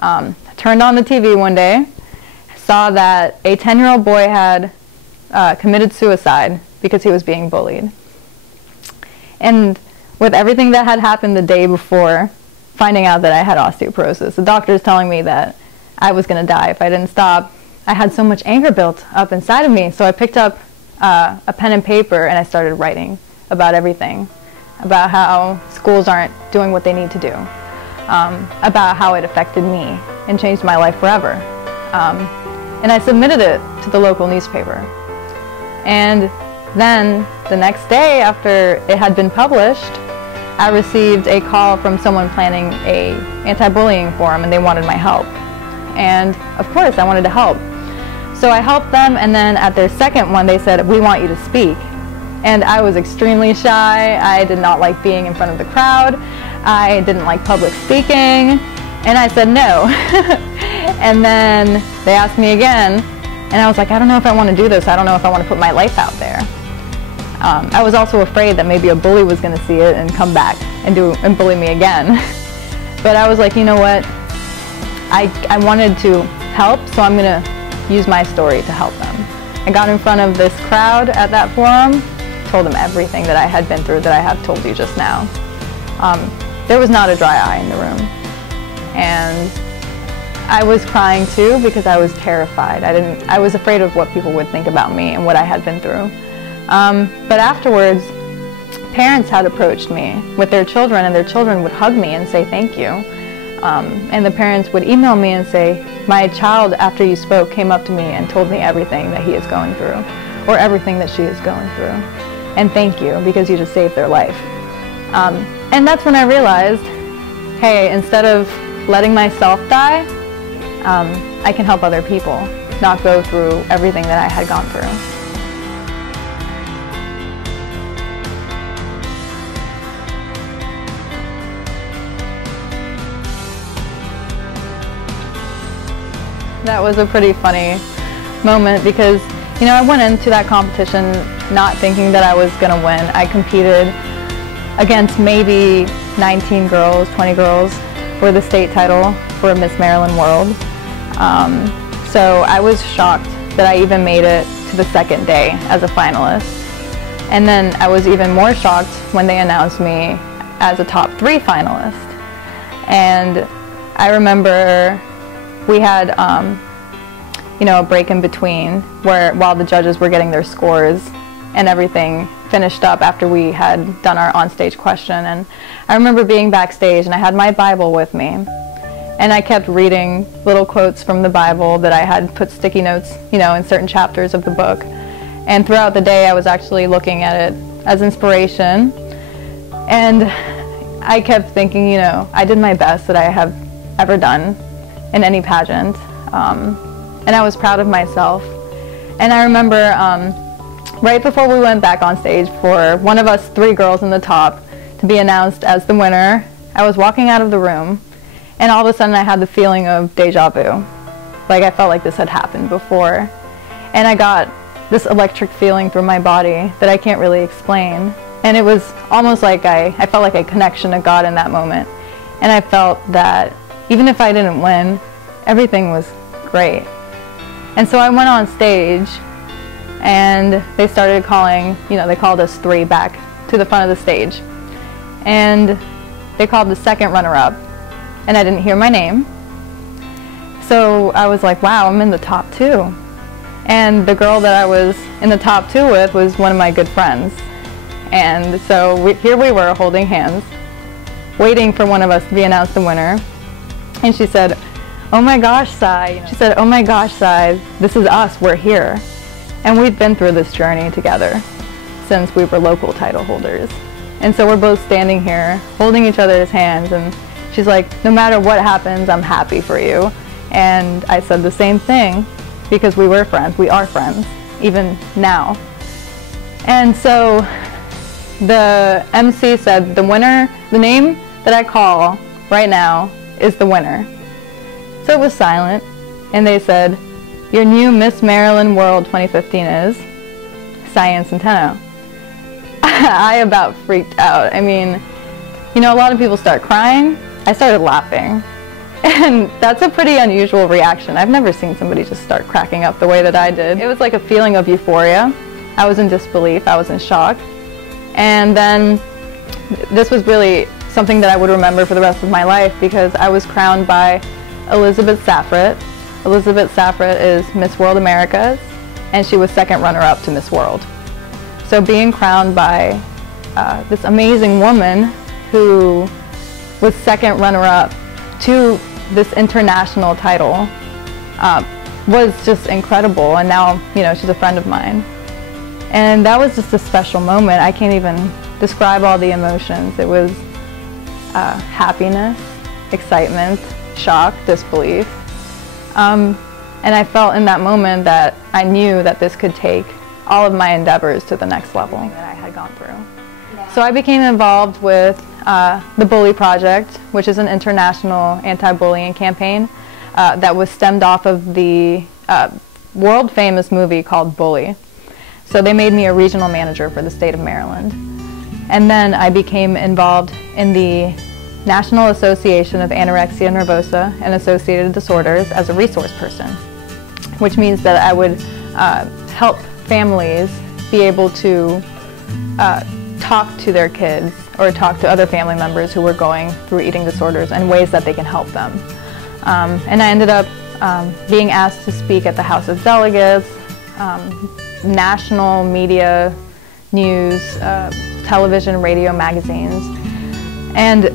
Turned on the TV one day, saw that a 10-year-old boy had committed suicide because he was being bullied. And with everything that had happened the day before, finding out that I had osteoporosis, the doctors telling me that I was going to die if I didn't stop, I had so much anger built up inside of me. So I picked up a pen and paper and I started writing about everything, about how schools aren't doing what they need to do, about how it affected me and changed my life forever. And I submitted it to the local newspaper. And then the next day after it had been published, I received a call from someone planning a anti-bullying forum and they wanted my help. And of course I wanted to help. So I helped them, and then at their second one they said, "We want you to speak." And I was extremely shy. I did not like being in front of the crowd. I didn't like public speaking. And I said no. And then they asked me again, and I was like, I don't know if I want to do this. I don't know if I want to put my life out there. I was also afraid that maybe a bully was going to see it and come back and bully me again. But I was like, you know what? I wanted to help, so I'm going to use my story to help them. I got in front of this crowd at that forum, told them everything that I had been through that I have told you just now. There was not a dry eye in the room. And I was crying too because I was terrified. I was afraid of what people would think about me and what I had been through. But afterwards, parents had approached me with their children, and their children would hug me and say thank you. And the parents would email me and say, my child, after you spoke, came up to me and told me everything that he is going through, or everything that she is going through. And thank you, because you just saved their life. And that's when I realized, hey, instead of letting myself die, I can help other people not go through everything that I had gone through. That was a pretty funny moment because, you know, I went into that competition not thinking that I was going to win. I competed against maybe 19 girls, 20 girls for the state title for Miss Maryland World. So I was shocked that I even made it to the second day as a finalist. And then I was even more shocked when they announced me as a top 3 finalist. And I remember we had you know, a break in between while the judges were getting their scores and everything finished up after we had done our onstage question. And I remember being backstage and I had my Bible with me, and I kept reading little quotes from the Bible that I had put sticky notes, you know, in certain chapters of the book. And throughout the day I was actually looking at it as inspiration, and I kept thinking, you know, I did my best that I have ever done in any pageant, and I was proud of myself. And I remember right before we went back on stage for one of us 3 girls in the top to be announced as the winner, I was walking out of the room, and all of a sudden I had the feeling of deja vu. Like I felt like this had happened before. And I got this electric feeling through my body that I can't really explain. And it was almost like I felt like a connection to God in that moment. And I felt that even if I didn't win, everything was great. And so I went on stage, and they started calling, you know, they called us 3 back to the front of the stage. And they called the second runner-up, and I didn't hear my name. So I was like, wow, I'm in the top 2. And the girl that I was in the top 2 with was one of my good friends. And so here we were holding hands, waiting for one of us to be announced the winner. And she said, oh my gosh, Sai. She said, oh my gosh, Sai, this is us, we're here. And we've been through this journey together since we were local title holders. And so we're both standing here, holding each other's hands, and she's like, no matter what happens, I'm happy for you. And I said the same thing, because we were friends, we are friends, even now. And so the MC said, the winner, the name that I call right now is the winner. So it was silent, and they said, your new Miss Maryland World 2015 is Sai Centeno. I about freaked out. I mean, you know, a lot of people start crying. I started laughing. And that's a pretty unusual reaction. I've never seen somebody just start cracking up the way that I did. It was like a feeling of euphoria. I was in disbelief, I was in shock. And then this was really something that I would remember for the rest of my life, because I was crowned by Elizabeth Safret. Elizabeth Safret is Miss World Americas, and she was second runner-up to Miss World. So being crowned by this amazing woman who was second runner-up to this international title was just incredible. And now, you know, she's a friend of mine. And that was just a special moment. I can't even describe all the emotions. It was happiness, excitement, shock, disbelief. And I felt in that moment that I knew that this could take all of my endeavors to the next level that I had gone through. So I became involved with the Bully Project, which is an international anti-bullying campaign that was stemmed off of the world famous movie called Bully. So they made me a regional manager for the state of Maryland. And then I became involved in the National Association of Anorexia Nervosa and Associated Disorders as a resource person, which means that I would help families be able to talk to their kids or talk to other family members who were going through eating disorders and ways that they can help them. And I ended up being asked to speak at the House of Delegates, national media, news, television, radio, magazines. And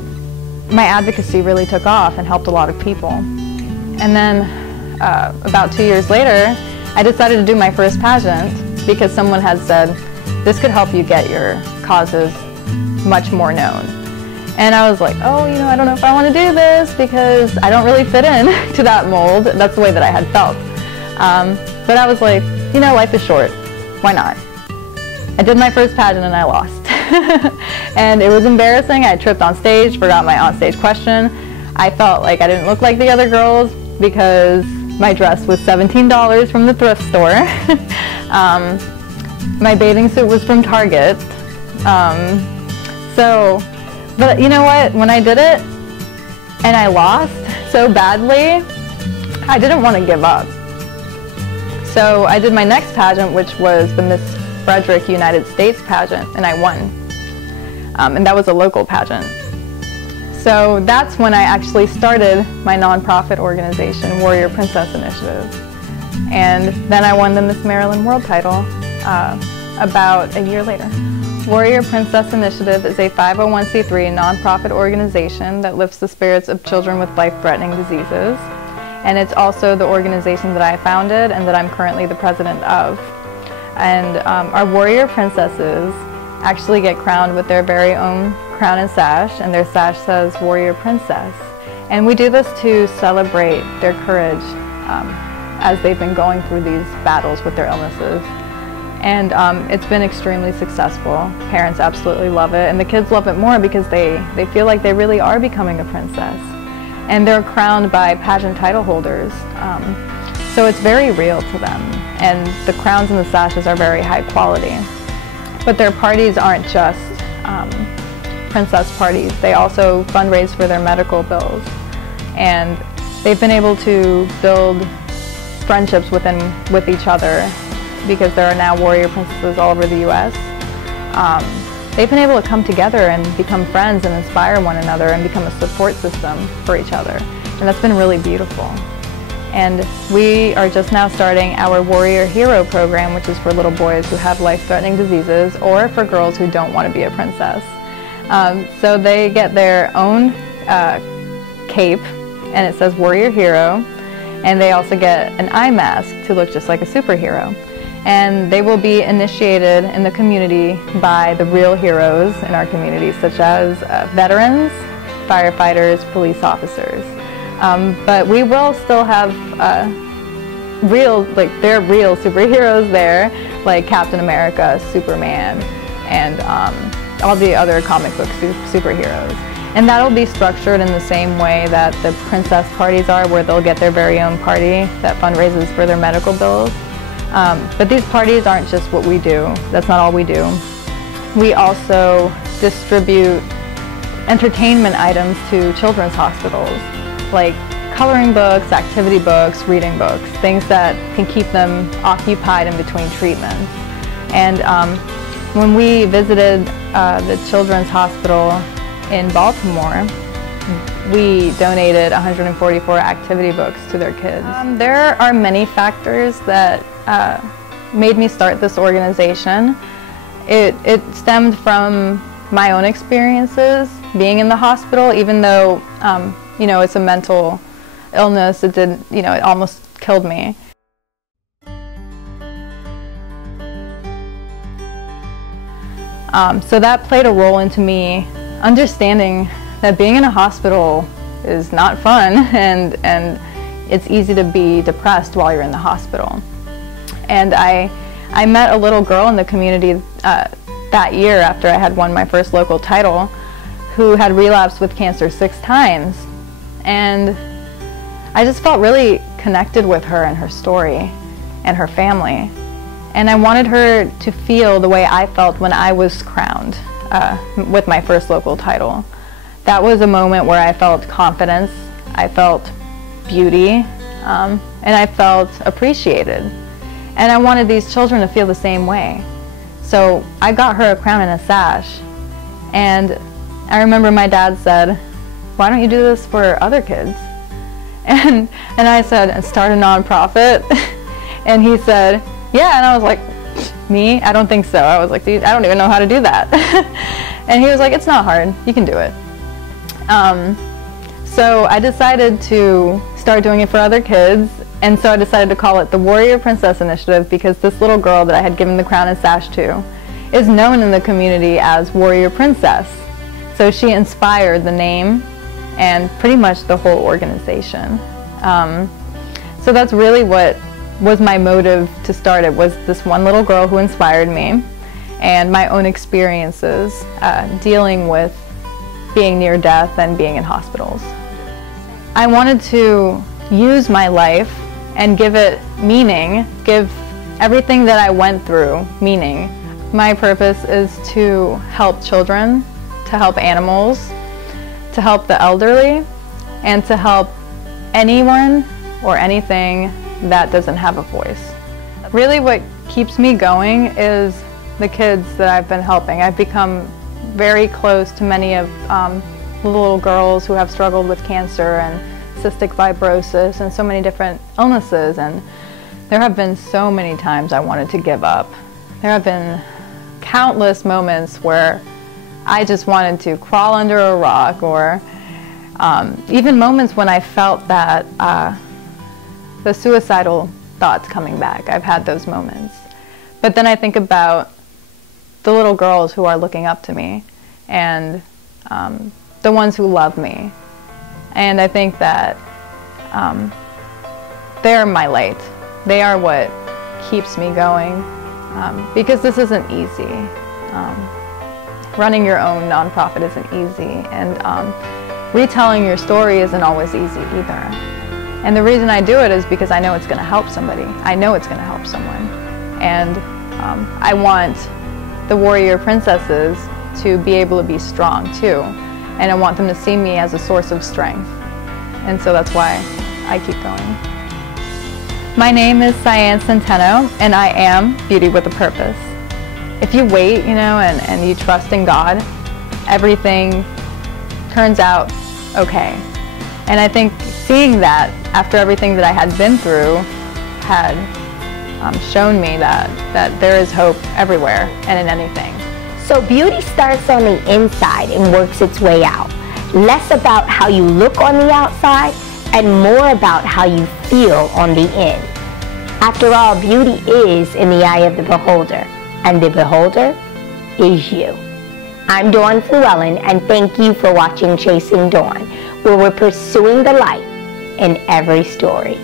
my advocacy really took off and helped a lot of people. And then about 2 years later, I decided to do my first pageant because someone had said, this could help you get your causes much more known. And I was like, oh, you know, I don't know if I want to do this because I don't really fit in to that mold. That's the way that I had felt. But I was like, you know, life is short. Why not? I did my first pageant and I lost. And it was embarrassing. I tripped on stage, forgot my onstage question. I felt like I didn't look like the other girls because my dress was $17 from the thrift store. My bathing suit was from Target. But you know what? When I did it and I lost so badly, I didn't want to give up. So I did my next pageant, which was the Miss Frederick United States pageant, and I won. And that was a local pageant. So that's when I actually started my nonprofit organization, Warrior Princess Initiative. And then I won the Miss Maryland World title about a year later. Warrior Princess Initiative is a 501c3 nonprofit organization that lifts the spirits of children with life-threatening diseases. And it's also the organization that I founded and that I'm currently the president of. And our Warrior Princesses actually get crowned with their very own crown and sash, and their sash says Warrior Princess. And we do this to celebrate their courage as they've been going through these battles with their illnesses. And it's been extremely successful. Parents absolutely love it, and the kids love it more because they feel like they really are becoming a princess. And they're crowned by pageant title holders. So it's very real to them. And the crowns and the sashes are very high quality. But their parties aren't just princess parties. They also fundraise for their medical bills. And they've been able to build friendships with each other because there are now warrior princesses all over the U.S. They've been able to come together and become friends and inspire one another and become a support system for each other. And that's been really beautiful. And we are just now starting our Warrior Hero program, which is for little boys who have life-threatening diseases or for girls who don't want to be a princess. So they get their own cape, and it says Warrior Hero, and they also get an eye mask to look just like a superhero. And they will be initiated in the community by the real heroes in our community, such as veterans, firefighters, police officers. But we will still have they're real superheroes there, like Captain America, Superman, and all the other comic book superheroes. And that'll be structured in the same way that the princess parties are, where they'll get their very own party that fundraises for their medical bills. But these parties aren't just what we do. That's not all we do. We also distribute entertainment items to children's hospitals, like coloring books, activity books, reading books, things that can keep them occupied in between treatments. And when we visited the Children's Hospital in Baltimore, we donated 144 activity books to their kids. There are many factors that made me start this organization. It stemmed from my own experiences being in the hospital, even though you know, it's a mental illness. It did, you know, it almost killed me. So that played a role into me understanding that being in a hospital is not fun, and it's easy to be depressed while you're in the hospital. And I met a little girl in the community that year after I had won my first local title who had relapsed with cancer 6 times. And I just felt really connected with her and her story and her family. And I wanted her to feel the way I felt when I was crowned with my first local title. That was a moment where I felt confidence, I felt beauty, and I felt appreciated. And I wanted these children to feel the same way. So I got her a crown and a sash. And I remember my dad said, "Why don't you do this for other kids?" And I said, "Start a nonprofit." And he said, "Yeah." And I was like, "Me? I don't think so." I was like, "Dude, I don't even know how to do that." And he was like, "It's not hard. You can do it." So I decided to start doing it for other kids, and so I decided to call it the Warrior Princess Initiative, because this little girl that I had given the crown and sash to is known in the community as Warrior Princess. So she inspired the name and pretty much the whole organization. So that's really what was my motive to start it, was this one little girl who inspired me and my own experiences dealing with being near death and being in hospitals. I wanted to use my life and give it meaning, give everything that I went through meaning. My purpose is to help children, to help animals, to help the elderly, and to help anyone or anything that doesn't have a voice. Really what keeps me going is the kids that I've been helping. I've become very close to many of the little girls who have struggled with cancer and cystic fibrosis and so many different illnesses, and there have been so many times I wanted to give up. There have been countless moments where I just wanted to crawl under a rock, or even moments when I felt that the suicidal thoughts coming back. I've had those moments. But then I think about the little girls who are looking up to me, and the ones who love me. And I think that they're my light. They are what keeps me going, because this isn't easy. Running your own nonprofit isn't easy, and retelling your story isn't always easy either. And the reason I do it is because I know it's going to help somebody. I know it's going to help someone. And I want the Warrior Princesses to be able to be strong too. And I want them to see me as a source of strength. And so that's why I keep going. My name is Cyan Centeno, and I am Beauty with a Purpose. If you wait, you know, and you trust in God, everything turns out okay. And I think seeing that after everything that I had been through had shown me that there is hope everywhere and in anything. So beauty starts on the inside and works its way out. Less about how you look on the outside and more about how you feel on the in. After all, beauty is in the eye of the beholder, and the beholder is you. I'm Dawn Fluellen, and thank you for watching Chasing Dawn, where we're pursuing the light in every story.